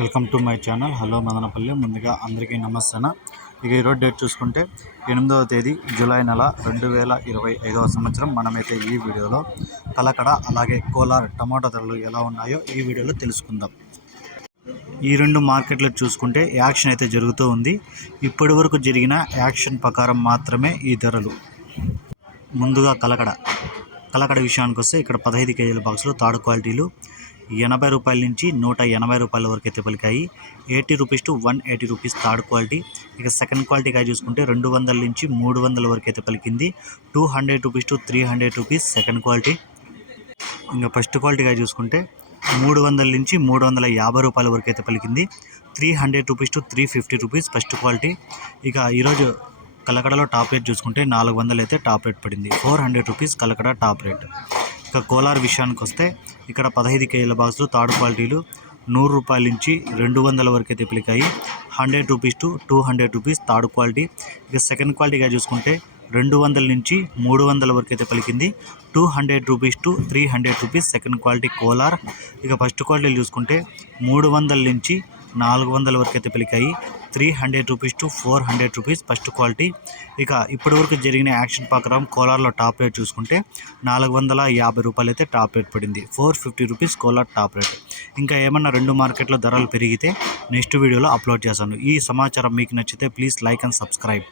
Welcome to my channel. Hello Madanapalle. ముందుగా అందరికీ నమస్తే ఇక ఈరోజు డేట్ చూసుకుంటే ఎనిమిదవ తేదీ జూలై నెల రెండు వేల ఇరవై ఐదవ సంవత్సరం. మనమైతే ఈ వీడియోలో కలకడ అలాగే కోలార్ టమాటా ధరలు ఎలా ఉన్నాయో ఈ వీడియోలో తెలుసుకుందాం. ఈ రెండు మార్కెట్లు చూసుకుంటే యాక్షన్ అయితే జరుగుతూ ఉంది. ఇప్పటి వరకు జరిగిన యాక్షన్ ప్రకారం మాత్రమే ఈ ధరలు. ముందుగా కలకడ కలకడ విషయానికి వస్తే ఇక్కడ పదహైదు కేజీల బాక్సులు థర్డ్ క్వాలిటీలు ఎనభై రూపాయల నుంచి నూట ఎనభై రూపాయల వరకు అయితే పలికాయి. Eighty rupees to one eighty rupees third quality. ఇక సెకండ్ క్వాలిటీగా చూసుకుంటే రెండు వందల నుంచి మూడు వందల వరకు అయితే పలికింది. Two hundred rupees to three hundred rupees second quality. ఇంకా ఫస్ట్ క్వాలిటీగా చూసుకుంటే మూడు వందల నుంచి మూడు వందల యాభై రూపాయల వరకు అయితే పలికింది. Three hundred rupees to three fifty rupees first quality. ఇక ఈరోజు కలకడలో టాప్ రేట్ చూసుకుంటే నాలుగు వందలు అయితే టాప్ రేట్ పడింది. Four hundred rupees Kalakada top rate. ఇక కోలార్ విషయానికి వస్తే ఇక్కడ పదహైదు కేజీల బాక్సులు థర్డ్ క్వాలిటీలు నూరు రూపాయల నుంచి రెండు వందల వరకు అయితే పిలికాయి. Hundred rupees to two hundred rupees third quality. ఇక సెకండ్ క్వాలిటీగా చూసుకుంటే రెండు వందల నుంచి మూడు వందల వరకు అయితే పలికింది. Two hundred rupees to three hundred rupees second quality Kolar. ఇక ఫస్ట్ క్వాలిటీలు చూసుకుంటే మూడు వందల నుంచి నాలుగు వందల వరకు అయితే పలికాయి. Three hundred rupees to four hundred rupees first quality. ఇక ఇప్పటివరకు జరిగిన యాక్షన్ ప్రకారం కోలార్లో టాప్ రేట్ చూసుకుంటే నాలుగు వందల యాభై రూపాయలు అయితే టాప్ రేట్ పడింది. Four fifty rupees Kolar top rate. ఇంకా ఏమన్నా రెండు మార్కెట్లో ధరలు పెరిగితే నెక్స్ట్ వీడియోలో అప్లోడ్ చేశాను ఈ సమాచారం మీకు నచ్చితే ప్లీజ్ లైక్ అండ్ సబ్స్క్రైబ్.